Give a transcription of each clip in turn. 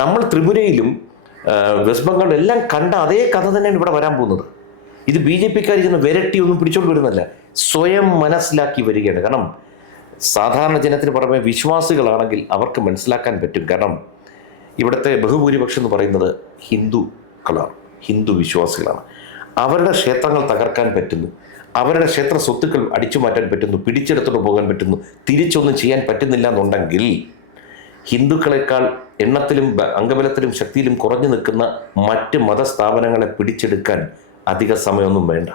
നമ്മൾ ത്രിപുരയിലും വെസ്റ്റ് ബംഗാളിലും എല്ലാം കണ്ട അതേ കഥ തന്നെയാണ് ഇവിടെ വരാൻ പോകുന്നത്. ഇത് ബി ജെ പിക്കാർ ചെന്ന് വിരട്ടി ഒന്നും പിടിച്ചോണ്ട് വരുന്നല്ല, സ്വയം മനസ്സിലാക്കി വരികയാണ്. കാരണം സാധാരണ ജനത്തിന് പുറമെ വിശ്വാസികളാണെങ്കിൽ അവർക്ക് മനസ്സിലാക്കാൻ പറ്റും. കാരണം ഇവിടുത്തെ ബഹുഭൂരിപക്ഷം എന്ന് പറയുന്നത് ഹിന്ദുക്കളാണ്, ഹിന്ദു വിശ്വാസികളാണ്. അവരുടെ ക്ഷേത്രങ്ങൾ തകർക്കാൻ പറ്റുന്നു, അവരുടെ ക്ഷേത്ര സ്വത്തുക്കൾ അടിച്ചു മാറ്റാൻ പറ്റുന്നു, പിടിച്ചെടുത്തോണ്ട് പോകാൻ പറ്റുന്നു, തിരിച്ചൊന്നും ചെയ്യാൻ പറ്റുന്നില്ല എന്നുണ്ടെങ്കിൽ ഹിന്ദുക്കളെക്കാൾ എണ്ണത്തിലും അംഗബലത്തിലും ശക്തിയിലും കുറഞ്ഞു നിൽക്കുന്ന മറ്റ് മതസ്ഥാപനങ്ങളെ പിടിച്ചെടുക്കാൻ അധിക സമയമൊന്നും വേണ്ട.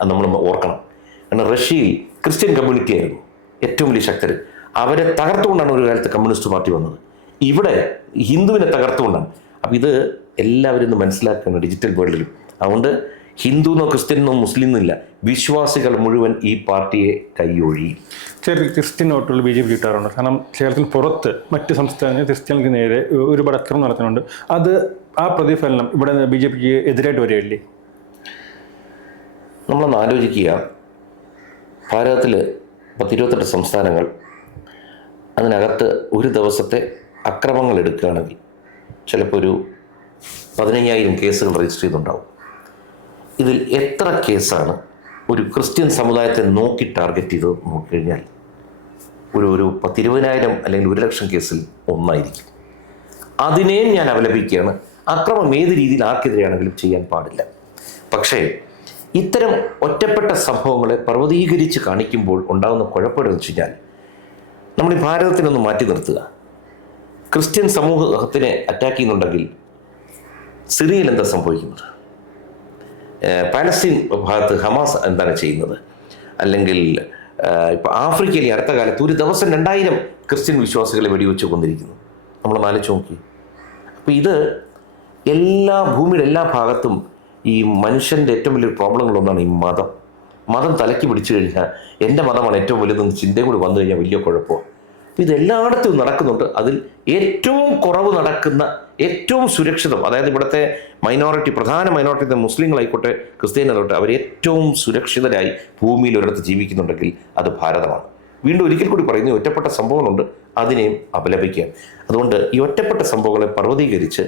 അത് നമ്മൾ ഓർക്കണം. കാരണം റഷ്യയിൽ ക്രിസ്ത്യൻ കമ്മ്യൂണിറ്റി ആയിരുന്നു ഏറ്റവും വലിയ ശക്തർ. അവരെ തകർത്തുകൊണ്ടാണ് ഒരു കാലത്ത് കമ്മ്യൂണിസ്റ്റ് പാർട്ടി വന്നത്. ഇവിടെ ഹിന്ദുവിനെ തകർത്തുകൊണ്ടാണ്. അപ്പം ഇത് എല്ലാവരും ഇന്ന് മനസ്സിലാക്കണം ഡിജിറ്റൽ വേൾഡിലും. അതുകൊണ്ട് ഹിന്ദുന്നോ ക്രിസ്ത്യനോ മുസ്ലിം എന്നില്ല, വിശ്വാസികൾ മുഴുവൻ ഈ പാർട്ടിയെ കൈയൊഴിയും. ചെറിയ ക്രിസ്ത്യൻ വോട്ടുകൾ ബി ജെ പി കിട്ടാറുണ്ട്. കാരണം കേരളത്തിന് പുറത്ത് മറ്റ് സംസ്ഥാനങ്ങളിൽ ക്രിസ്ത്യങ്ങൾക്ക് നേരെ ഒരുപാട് അക്രമം നടത്തുന്നുണ്ട്. അത് ആ പ്രതിഫലനം ഇവിടെ ബി ജെ പിക്ക് എതിരായിട്ട് വരികയല്ലേ? നമ്മളൊന്ന് ആലോചിക്കുക, ഭാരതത്തിൽ 28 സംസ്ഥാനങ്ങൾ, അതിനകത്ത് ഒരു ദിവസത്തെ അക്രമങ്ങൾ എടുക്കുകയാണെങ്കിൽ ചിലപ്പോൾ ഒരു 15,000 കേസുകൾ രജിസ്റ്റർ ചെയ്തുണ്ടാവും. ഇതിൽ എത്ര കേസാണ് ഒരു ക്രിസ്ത്യൻ സമുദായത്തെ നോക്കി ടാർഗറ്റ് ചെയ്ത് നോക്കിക്കഴിഞ്ഞാൽ ഒരു 10,000-20,000 അല്ലെങ്കിൽ 1,00,000 കേസിൽ ഒന്നായിരിക്കും. അതിനെയും ഞാൻ അപലപിക്കുകയാണ്. അക്രമം ഏത് രീതിയിൽ ആർക്കെതിരെയാണെങ്കിലും ചെയ്യാൻ പാടില്ല. പക്ഷേ ഇത്തരം ഒറ്റപ്പെട്ട സംഭവങ്ങളെ പർവ്വതീകരിച്ച് കാണിക്കുമ്പോൾ ഉണ്ടാകുന്ന കുഴപ്പമെന്ന് വെച്ച് കഴിഞ്ഞാൽ, നമ്മൾ ഈ ഭാരതത്തിനൊന്ന് മാറ്റി നിർത്തുക. ക്രിസ്ത്യൻ സമൂഹത്തിനെ അറ്റാക്ക് ചെയ്യുന്നുണ്ടെങ്കിൽ സിറിയയിൽ എന്താ സംഭവിക്കുന്നത്? പാലസ്തീൻ ഭാഗത്ത് ഹമാസ് എന്താണ് ചെയ്യുന്നത്? അല്ലെങ്കിൽ ഇപ്പോൾ ആഫ്രിക്കയിൽ അടുത്ത കാലത്ത് ഒരു ദിവസം 2,000 ക്രിസ്ത്യൻ വിശ്വാസികളെ വെടിവെച്ച് കൊന്നിരിക്കുന്നു. നമ്മൾ ആലോചിച്ച് നോക്കി. അപ്പോൾ ഇത് ഭൂമിയുടെ എല്ലാ ഭാഗത്തും ഈ മനുഷ്യൻ്റെ ഏറ്റവും വലിയൊരു പ്രോബ്ലങ്ങളൊന്നാണ് ഈ മതം തലയ്ക്ക് പിടിച്ചു കഴിഞ്ഞാൽ എൻ്റെ മതമാണ് ഏറ്റവും വലുതെന്ന് ചിന്തയും കൂടി വന്നു കഴിഞ്ഞാൽ വലിയ കുഴപ്പമാണ്. ഇതെല്ലായിടത്തും നടക്കുന്നുണ്ട്. അതിൽ ഏറ്റവും കുറവ് നടക്കുന്ന, ഏറ്റവും സുരക്ഷിതം, അതായത് ഇവിടുത്തെ പ്രധാന മൈനോറിറ്റി മുസ്ലിങ്ങളായിക്കോട്ടെ ക്രിസ്ത്യാനികളായിക്കോട്ടെ, അവർ ഏറ്റവും സുരക്ഷിതരായി ഭൂമിയിൽ ഒരിടത്ത് ജീവിക്കുന്നുണ്ടെങ്കിൽ അത് ഭാരതമാണ്. വീണ്ടും ഒരിക്കൽ കൂടി പറയുന്നു, ഒറ്റപ്പെട്ട സംഭവങ്ങളുണ്ട്, അതിനെയും അപലപിക്കാൻ. അതുകൊണ്ട് ഈ ഒറ്റപ്പെട്ട സംഭവങ്ങളെ പർവ്വതീകരിച്ച്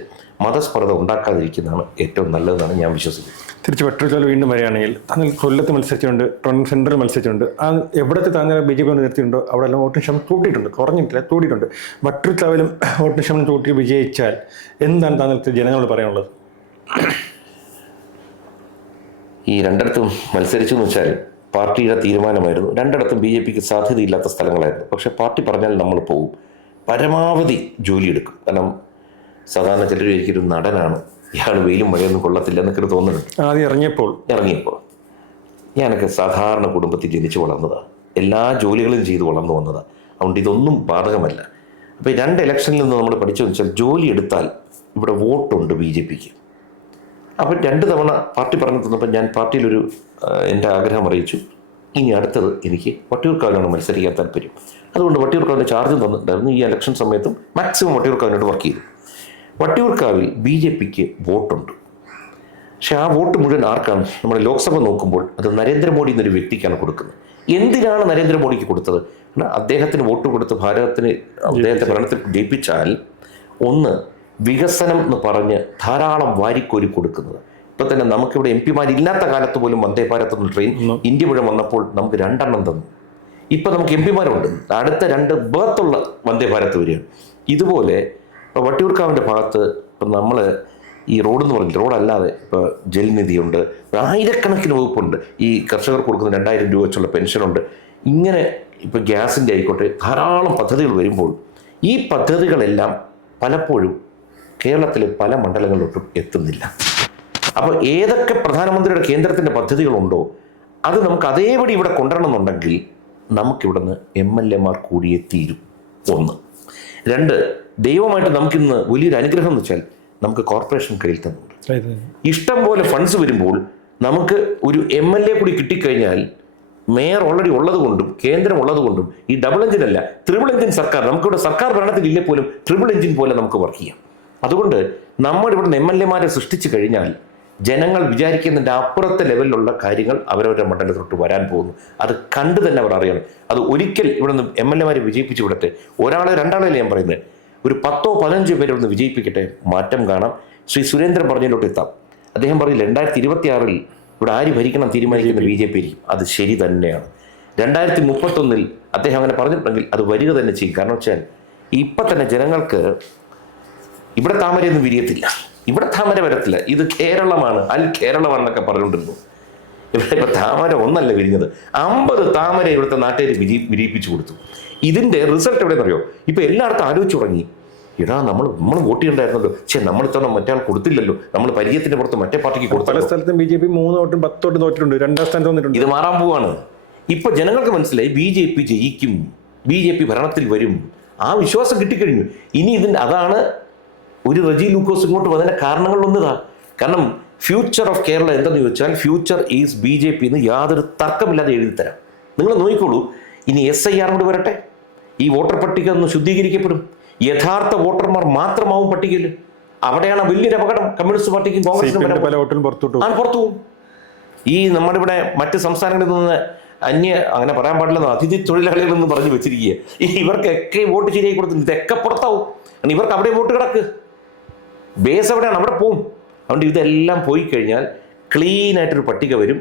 മതസ്പർദ്ധ ഉണ്ടാക്കാതിരിക്കുന്നതാണ് ഏറ്റവും നല്ലതെന്നാണ് ഞാൻ വിശ്വസിക്കുന്നത്. തിരിച്ച് വെട്ടൂർക്കാവ് വീണ്ടും വരികയാണെങ്കിൽ, താങ്കൾ കൊല്ലത്ത് മത്സരിച്ചുകൊണ്ട്, സെൻട്രൽ മത്സരിച്ചുകൊണ്ട്, ആ എവിടത്തെ താങ്കൾ ബി ജെ പി നിർത്തിയിട്ടുണ്ടോ അവിടെ എല്ലാം വോട്ടിന് ശതമാനം കൂട്ടിയിട്ടുണ്ട്, കുറഞ്ഞിട്ടില്ല, കൂടിയിട്ടുണ്ട്. വട്ടിയൂർക്കാവിലും വോട്ടിന് ശതമാനം കൂട്ടി വിജയിച്ചാൽ എന്താണ് താങ്കൾക്ക് ജനങ്ങളോട് പറയാനുള്ളത്? ഈ രണ്ടിടത്തും മത്സരിച്ചു എന്ന് വെച്ചാൽ പാർട്ടിയുടെ തീരുമാനമായിരുന്നു. രണ്ടിടത്തും ബി ജെ പിക്ക് സാധ്യതയില്ലാത്ത സ്ഥലങ്ങളായിരുന്നു. പക്ഷെ പാർട്ടി പറഞ്ഞാൽ നമ്മൾ പോകും, പരമാവധി ജോലിയെടുക്കും. കാരണം സാധാരണ ചിലർ ഒരു നടനാണ്, ഇയാൾ വെയിലും മഴയൊന്നും കൊള്ളത്തില്ല എന്നൊക്കെ തോന്നുന്നുണ്ട്. ആദ്യം ഇറങ്ങിയപ്പോൾ ഞാനൊക്കെ സാധാരണ കുടുംബത്തിൽ ജനിച്ചു വളർന്നതാണ്, എല്ലാ ജോലികളും ചെയ്ത് വളർന്നു വന്നതാണ്. അതുകൊണ്ട് ഇതൊന്നും ബാധകമല്ല. അപ്പോൾ ഈ 2 ഇലക്ഷനിൽ നിന്ന് നമ്മൾ പഠിച്ചു വെച്ചാൽ, ജോലി എടുത്താൽ ഇവിടെ വോട്ടുണ്ട് ബി ജെ പിക്ക്. അപ്പോൾ 2 തവണ പാർട്ടി പറഞ്ഞു തന്നപ്പോൾ ഞാൻ പാർട്ടിയിലൊരു എൻ്റെ ആഗ്രഹം അറിയിച്ചു, ഇനി അടുത്തത് എനിക്ക് വട്ടിയൂർക്കാവിലാണ് മത്സരിക്കാൻ താല്പര്യം. അതുകൊണ്ട് വട്ടിയൂർക്കാവിൻ്റെ ചാർജ് തന്നിട്ടുണ്ടായിരുന്നു. ഈ ഇലക്ഷൻ സമയത്തും മാക്സിമം വട്ടിയൂർക്കാവിനോട് വർക്ക് ചെയ്തു. വട്ടിയൂർക്കാവിൽ ബി ജെ പിക്ക് വോട്ടുണ്ട്. പക്ഷെ ആ വോട്ട് മുഴുവൻ ആർക്കാണ്? നമ്മുടെ ലോക്സഭ നോക്കുമ്പോൾ അത് നരേന്ദ്രമോദി എന്നൊരു വ്യക്തിക്കാണ് കൊടുക്കുന്നത്. എന്തിനാണ് നരേന്ദ്രമോദിക്ക് കൊടുത്തത്? അദ്ദേഹത്തിന് വോട്ട് കൊടുത്ത് അദ്ദേഹത്തെ ഭരണത്തിൽ ജയിപ്പിച്ചാൽ, ഒന്ന്, വികസനം എന്ന് പറഞ്ഞ് ധാരാളം വാരിക്കോരി കൊടുക്കുന്നത്. ഇപ്പം തന്നെ നമുക്കിവിടെ എം പിമാരില്ലാത്ത കാലത്ത് പോലും വന്ദേ ഭാരത് എന്ന ട്രെയിൻ ഇന്ത്യ മുഴുവൻ വന്നപ്പോൾ നമുക്ക് 2 എണ്ണം തന്നു. ഇപ്പം നമുക്ക് എം പിമാരുണ്ട്, അടുത്ത 2 ബേർത്തുള്ള വന്ദേ ഭാരത് വരികയാണ്. ഇതുപോലെ ഇപ്പോൾ വട്ടിയൂർക്കാവിൻ്റെ ഭാഗത്ത് ഇപ്പം നമ്മൾ ഈ റോഡെന്ന് പറഞ്ഞില്ല, റോഡല്ലാതെ ഇപ്പോൾ ജലനിധിയുണ്ട്, ആയിരക്കണക്കിന് വകുപ്പുണ്ട്. ഈ കർഷകർക്ക് കൊടുക്കുന്ന 2,000 രൂപ വെച്ചുള്ള പെൻഷനുണ്ട്. ഇങ്ങനെ ഇപ്പോൾ ഗ്യാസിൻ്റെ ആയിക്കോട്ടെ ധാരാളം പദ്ധതികൾ വരുമ്പോൾ ഈ പദ്ധതികളെല്ലാം പലപ്പോഴും കേരളത്തിലെ പല മണ്ഡലങ്ങളിലോട്ടും എത്തുന്നില്ല. അപ്പോൾ ഏതൊക്കെ പ്രധാനമന്ത്രിയുടെ കേന്ദ്രത്തിൻ്റെ പദ്ധതികളുണ്ടോ അത് നമുക്ക് അതേപടി ഇവിടെ കൊണ്ടുവരണമെന്നുണ്ടെങ്കിൽ നമുക്കിവിടുന്ന് MLA കൂടിയേ തീരും. 1. 2, ദൈവമായിട്ട് നമുക്കിന്ന് വലിയൊരു അനുഗ്രഹം എന്ന് വെച്ചാൽ നമുക്ക് കോർപ്പറേഷൻ കയ്യിൽ തന്നുണ്ട്. ഇഷ്ടം പോലെ ഫണ്ട്സ് വരുമ്പോൾ നമുക്ക് ഒരു MLA കൂടി കിട്ടിക്കഴിഞ്ഞാൽ മേയർ ഓൾറെഡി ഉള്ളത് കൊണ്ടും കേന്ദ്രം ഉള്ളത് കൊണ്ടും ഈ ഡബിൾ എഞ്ചിൻ അല്ല, ട്രിപ്പിൾ എഞ്ചിൻ സർക്കാർ, നമുക്കിവിടെ സർക്കാർ ഭരണത്തിൽ ഇല്ലേ പോലും ട്രിപ്പിൾ എഞ്ചിൻ പോലെ നമുക്ക് വർക്ക് ചെയ്യാം. അതുകൊണ്ട് നമ്മളിവിടെ MLA സൃഷ്ടിച്ചു കഴിഞ്ഞാൽ ജനങ്ങൾ വിചാരിക്കുന്നതിൻ്റെ അപ്പുറത്തെ ലെവലിലുള്ള കാര്യങ്ങൾ അവരവരുടെ മണ്ഡലത്തിലോട്ട് വരാൻ പോകുന്നു. അത് കണ്ടു തന്നെ അവർ അറിയണം. അത് ഒരിക്കൽ ഇവിടെ നിന്ന് MLA വിജയിപ്പിച്ചു വിടട്ടെ. 1-2 ആളെയല്ല ഞാൻ പറയുന്നത്, ഒരു 10-15 പേരെ ഒന്ന് വിജയിപ്പിക്കട്ടെ, മാറ്റം കാണാം. ശ്രീ സുരേന്ദ്രൻ പറഞ്ഞതിലോട്ട് എത്താം. അദ്ദേഹം പറയില്ല 2026 ഇവിടെ ആര് ഭരിക്കണം തീരുമാനിക്കുന്ന BJP ആയിരിക്കും. അത് ശരി തന്നെയാണ്. 2031 അദ്ദേഹം അങ്ങനെ പറഞ്ഞിട്ടുണ്ടെങ്കിൽ അത് വരിക തന്നെ ചെയ്യും. കാരണം വെച്ചാൽ ഇപ്പം തന്നെ ജനങ്ങൾക്ക് ഇവിടെ താമരയൊന്നും വിരിയത്തില്ല, ഇവിടെ താമര വരത്തില്ല. ഇത് കേരളമാണ്, കേരളമാണെന്നൊക്കെ പറഞ്ഞുകൊണ്ടിരുന്നു. ഇവിടെ ഇപ്പം താമര ഒന്നല്ല വിരിഞ്ഞത്, 50 താമര ഇവിടുത്തെ നാട്ടുകാർ വിരിയിപ്പിച്ചു കൊടുത്തു. ഇതിൻ്റെ റിസൾട്ട് എവിടെയെന്നറിയോ? ഇപ്പം എല്ലായിടത്തും ആലോചിച്ച് തുടങ്ങി, ഇടാ നമ്മൾ വോട്ട് ചെയ്യണ്ടായിരുന്നല്ലോ, നമ്മൾ ഇത്തവണ മറ്റേ കൊടുത്തില്ലല്ലോ, നമ്മൾ പരിചയത്തിന്റെ പുറത്ത് മറ്റേ പാർട്ടിക്ക് കൊടുത്തു. പല സ്ഥലത്തും BJP 3 വോട്ടും 10 വോട്ടും തോറ്റിട്ടുണ്ട്, 2ാം സ്ഥാനത്ത് വന്നിട്ടുണ്ട്. ഇത് മാറാൻ പോവാണ്. ഇപ്പൊ ജനങ്ങൾക്ക് മനസ്സിലായി BJP ജയിക്കും, BJP ഭരണത്തിൽ വരും. ആ വിശ്വാസം കിട്ടിക്കഴിഞ്ഞു. ഇനി അതാണ് ഒരു റജി ലൂക്കോസ് ഇങ്ങോട്ട് വന്നതിന്റെ കാരണങ്ങളിലൊന്നതാ. കാരണം ഫ്യൂച്ചർ ഓഫ് കേരള എന്തെന്ന് ചോദിച്ചാൽ ഫ്യൂച്ചർ ഈസ് BJP എന്ന് യാതൊരു തർക്കമില്ലാതെ എഴുതിത്തരാം. നിങ്ങൾ നോക്കിക്കോളൂ. ഇനി SIR കൂടി വരട്ടെ, ഈ വോട്ടർ പട്ടിക ഒന്ന് ശുദ്ധീകരിക്കപ്പെടും, യഥാർത്ഥ വോട്ടർമാർ മാത്രമാവും പട്ടികയിൽ. അവിടെയാണ് വലിയൊരു അപകടം കമ്മ്യൂണിസ്റ്റ് പാർട്ടിക്കും കോൺഗ്രസിനും പുറത്തു പോകും. ഈ നമ്മുടെ ഇവിടെ മറ്റ് സംസ്ഥാനങ്ങളിൽ നിന്ന് അങ്ങനെ പറയാൻ പാടില്ലെന്ന് അതിഥി തൊഴിലാളികളെന്ന് പറഞ്ഞു വെച്ചിരിക്കുക. ഇവർക്കൊക്കെ വോട്ട് ശരിയായി കൊടുത്തു, ഇതൊക്കെ പുറത്താവും. ഇവർക്ക് അവിടെ വോട്ട് കിടക്ക്, ബേസ് എവിടെയാണ്, അവിടെ പോവും. അതുകൊണ്ട് ഇതെല്ലാം പോയി കഴിഞ്ഞാൽ ക്ലീൻ ആയിട്ടൊരു പട്ടിക വരും.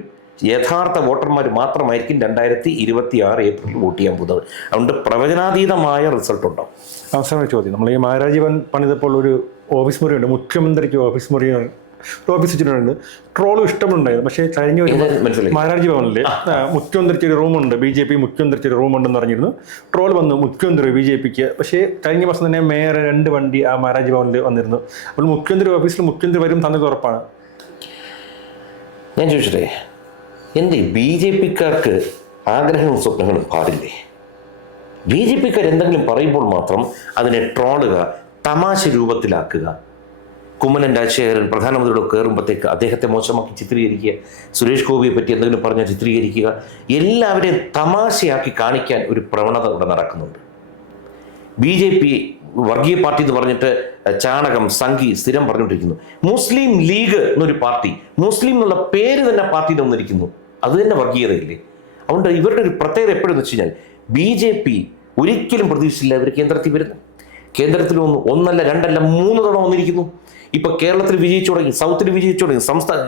യഥാർത്ഥ വോട്ടർമാർ മാത്രമായിരിക്കും 2026 ഏപ്രിലിൽ വോട്ട് ചെയ്യാൻ പോകുന്നത്. അതുകൊണ്ട് പ്രവചനാതീതമായ റിസൾട്ട് ഉണ്ടാവും. അവസാന ചോദ്യം, നമ്മൾ ഈ മഹാരാജ് ഭവൻ പണിതപ്പോൾ ഒരു ഓഫീസ് മുറിയുണ്ട്, മുഖ്യമന്ത്രിക്ക് ഓഫീസ് മുറി ഓഫീസ് വെച്ചിട്ടുണ്ട്. ട്രോളും ഇഷ്ടമുണ്ടായിരുന്നു. പക്ഷേ കഴിഞ്ഞ മഹാരാജ് ഭവനിൽ മുഖ്യമന്ത്രിക്ക് ഒരു റൂമുണ്ട്, BJP മുഖ്യമന്ത്രിക്ക് ഒരു റൂമുണ്ടെന്ന് പറഞ്ഞിരുന്നു. ട്രോൾ വന്നു മുഖ്യമന്ത്രി BJPക്ക്. പക്ഷേ കഴിഞ്ഞ മാസം തന്നെ മേയർ 2 വണ്ടി ആ മഹാരാജ് ഭവനിൽ വന്നിരുന്നു. അപ്പോൾ മുഖ്യമന്ത്രി ഓഫീസിൽ മുഖ്യമന്ത്രി വരും തന്നത് ഉറപ്പാണ്. ഞാൻ ചോദിച്ചിട്ടേ, എന്തേ BJPക്കാർക്ക് ആഗ്രഹങ്ങളും സ്വപ്നങ്ങളും പാടില്ലേ? BJPക്കാർ എന്തെങ്കിലും പറയുമ്പോൾ മാത്രം അതിനെ ട്രോളുക, തമാശ രൂപത്തിലാക്കുക. കുമ്മനം രാജശേഖരൻ പ്രധാനമന്ത്രിയോട് കയറുമ്പോഴത്തേക്ക് അദ്ദേഹത്തെ മോശമാക്കി ചിത്രീകരിക്കുക, സുരേഷ് ഗോപിയെ പറ്റി എന്തെങ്കിലും പറഞ്ഞാൽ ചിത്രീകരിക്കുക. എല്ലാവരെയും തമാശയാക്കി കാണിക്കാൻ ഒരു പ്രവണത ഇവിടെ നടക്കുന്നുണ്ട്. BJP വർഗീയ പാർട്ടി എന്ന് പറഞ്ഞിട്ട് ചാണകം സംഘി സ്ഥിരം പറഞ്ഞുകൊണ്ടിരിക്കുന്നു. മുസ്ലിം ലീഗ് എന്നൊരു പാർട്ടി, മുസ്ലിം എന്നുള്ള പേര് തന്നെ പാർട്ടിയിൽ വന്നിരിക്കുന്നു. അത് തന്നെ വർഗീയതയില്ലേ? അതുകൊണ്ട് ഇവരുടെ ഒരു പ്രത്യേകത എപ്പോഴെന്ന് വെച്ച് കഴിഞ്ഞാൽ BJP ഒരിക്കലും പ്രതീക്ഷിച്ചില്ല ഇവർ കേന്ദ്രത്തിൽ വരുന്നു. കേന്ദ്രത്തിൽ ഒന്നല്ല 2 അല്ല 3 തവണ വന്നിരിക്കുന്നു. ഇപ്പൊ കേരളത്തിൽ വിജയിച്ചു തുടങ്ങി, സൗത്തിൽ വിജയിച്ചു തുടങ്ങി,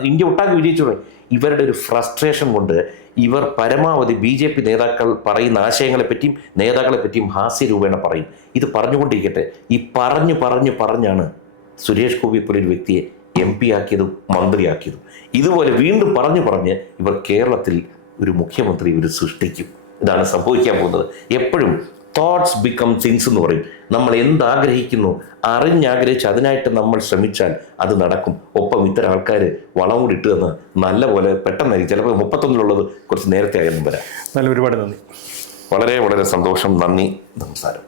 ഇന്ത്യ ഒട്ടാകെ വിജയിച്ചു തുടങ്ങി. ഇവരുടെ ഒരു ഫ്രസ്ട്രേഷൻ കൊണ്ട് ഇവർ പരമാവധി BJP നേതാക്കൾ പറയുന്ന ആശയങ്ങളെ പറ്റിയും നേതാക്കളെ പറ്റിയും ഹാസ്യരൂപേണ പറയും. ഇത് പറഞ്ഞുകൊണ്ടിരിക്കട്ടെ. ഈ പറഞ്ഞാണ് സുരേഷ് ഗോപി പോലെ ഒരു വ്യക്തിയെ MP ആക്കിയതും മന്ത്രിയാക്കിയതും. ഇതുപോലെ വീണ്ടും പറഞ്ഞ് ഇവർ കേരളത്തിൽ ഒരു മുഖ്യമന്ത്രി ഇവർ സൃഷ്ടിക്കും. ഇതാണ് സംഭവിക്കാൻ പോകുന്നത്. എപ്പോഴും തോട്ട്സ് ബിക്കം തിങ്സ് എന്ന് പറയും. നമ്മൾ എന്താഗ്രഹിക്കുന്നു അറിഞ്ഞാഗ്രഹിച്ച് അതിനായിട്ട് നമ്മൾ ശ്രമിച്ചാൽ അത് നടക്കും. ഒപ്പം ഇത്തരം ആൾക്കാർ വളം കൂടി ഇട്ട് തന്ന് നല്ല പോലെ പെട്ടെന്നായിരിക്കും. ചിലപ്പോൾ 31 കുറച്ച് നേരത്തെ ആയാലും വരാം. ഒരുപാട് നന്ദി. വളരെ വളരെ സന്തോഷം. നന്ദി. നമസ്കാരം.